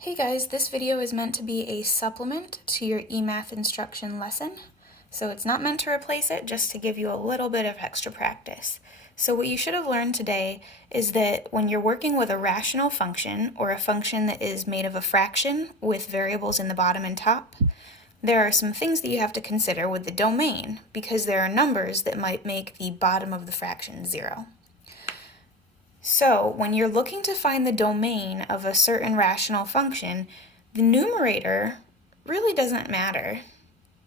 Hey guys, this video is meant to be a supplement to your eMathInstruction lesson. So it's not meant to replace it, just to give you a little bit of extra practice. So what you should have learned today is that when you're working with a rational function, or a function that is made of a fraction with variables in the bottom and top, there are some things that you have to consider with the domain, because there are numbers that might make the bottom of the fraction 0. So when you're looking to find the domain of a certain rational function, the numerator really doesn't matter.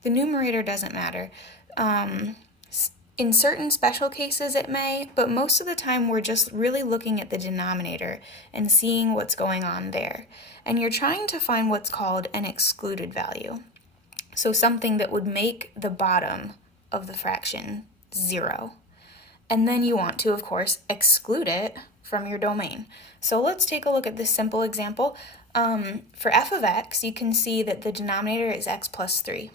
The numerator doesn't matter. In certain special cases it may, but most of the time we're just really looking at the denominator and seeing what's going on there. And you're trying to find what's called an excluded value. So something that would make the bottom of the fraction 0. And then you want to, of course, exclude it from your domain. So let's take a look at this simple example. For f of x, you can see that the denominator is x plus 3.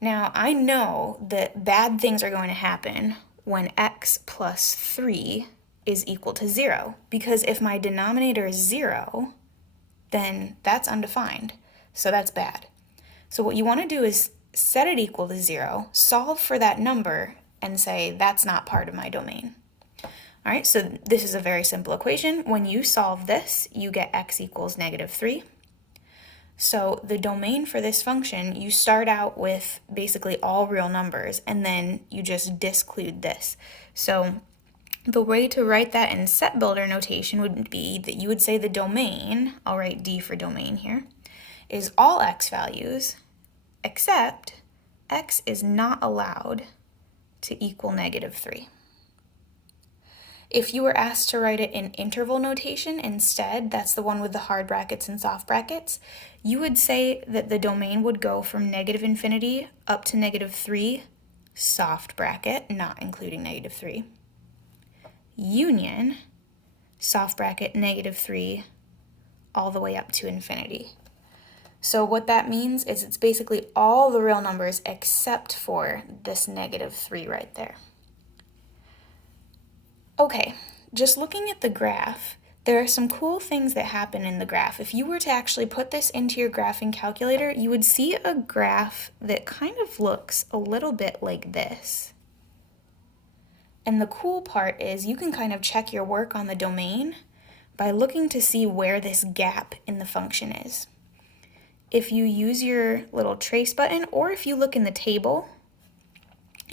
Now, I know that bad things are going to happen when x plus 3 is equal to 0, because if my denominator is 0, then that's undefined, so that's bad. So what you want to do is set it equal to 0, solve for that number, and say that's not part of my domain. All right, so this is a very simple equation. When you solve this, you get x equals negative 3. So the domain for this function, you start out with basically all real numbers, and then you just disclude this. So the way to write that in set builder notation would be that you would say the domain, I'll write D for domain here, is all x values, except x is not allowed to equal negative 3. If you were asked to write it in interval notation instead, that's the one with the hard brackets and soft brackets, you would say that the domain would go from negative infinity up to negative 3, soft bracket, not including negative 3, union, soft bracket, negative 3, all the way up to infinity. So what that means is it's basically all the real numbers except for this negative 3 right there. Okay, just looking at the graph, there are some cool things that happen in the graph. If you were to actually put this into your graphing calculator, you would see a graph that kind of looks a little bit like this. And the cool part is you can kind of check your work on the domain by looking to see where this gap in the function is. If you use your little trace button, or if you look in the table,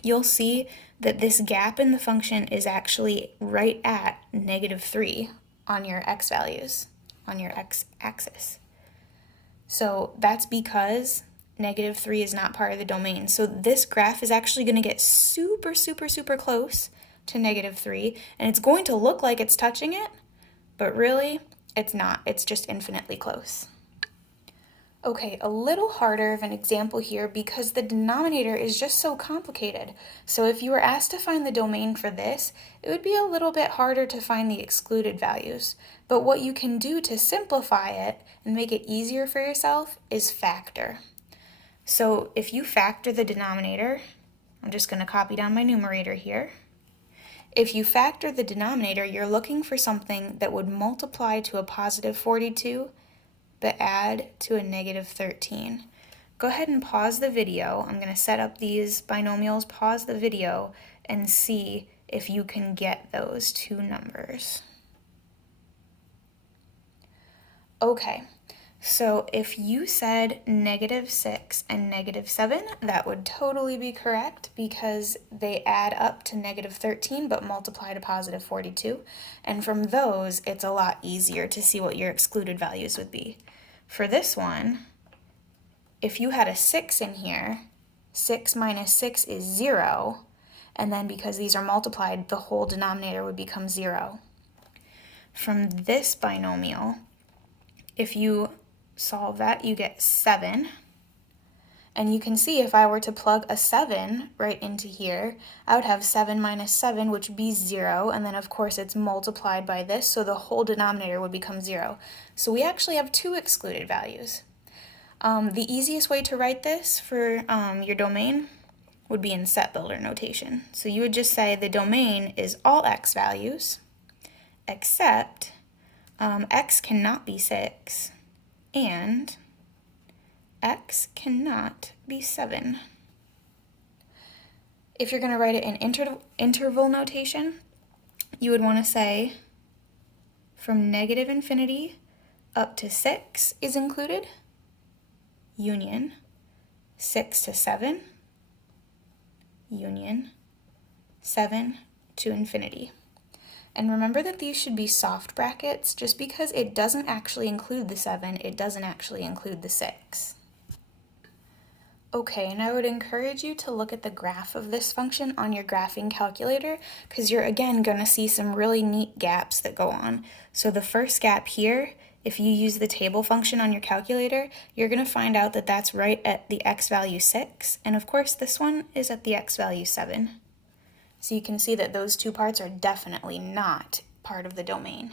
you'll see that this gap in the function is actually right at negative 3 on your x values, on your x-axis. So that's because negative 3 is not part of the domain. So this graph is actually going to get super, super, super close to negative 3, and it's going to look like it's touching it, but really it's not. It's just infinitely close. Okay, a little harder of an example here because the denominator is just so complicated. So if you were asked to find the domain for this, it would be a little bit harder to find the excluded values. But what you can do to simplify it and make it easier for yourself is factor. So if you factor the denominator, I'm just going to copy down my numerator here. If you factor the denominator, you're looking for something that would multiply to a positive 42 but add to a negative 13. Go ahead and pause the video. I'm going to set up these binomials, pause the video, and see if you can get those two numbers. Okay, so if you said negative 6 and negative 7, that would totally be correct because they add up to negative 13 but multiply to positive 42. And from those, it's a lot easier to see what your excluded values would be. For this one, if you had a 6 in here, 6 minus 6 is 0, and then because these are multiplied, the whole denominator would become 0. From this binomial, if you solve that, you get 7. And you can see if I were to plug a 7 right into here, I would have 7 minus 7, which would be 0, and then of course it's multiplied by this, so the whole denominator would become 0. So we actually have two excluded values. The easiest way to write this for your domain would be in set builder notation. So you would just say the domain is all x values, except x cannot be 6, and x cannot be 7. If you're going to write it in interval notation, you would want to say from negative infinity up to 6 is included, union 6 to 7, union 7 to infinity. And remember that these should be soft brackets. Just because it doesn't actually include the 7, it doesn't actually include the 6. Okay, and I would encourage you to look at the graph of this function on your graphing calculator, because you're again going to see some really neat gaps that go on. So the first gap here, if you use the table function on your calculator, you're going to find out that that's right at the x value 6, and of course this one is at the x value 7. So you can see that those two parts are definitely not part of the domain.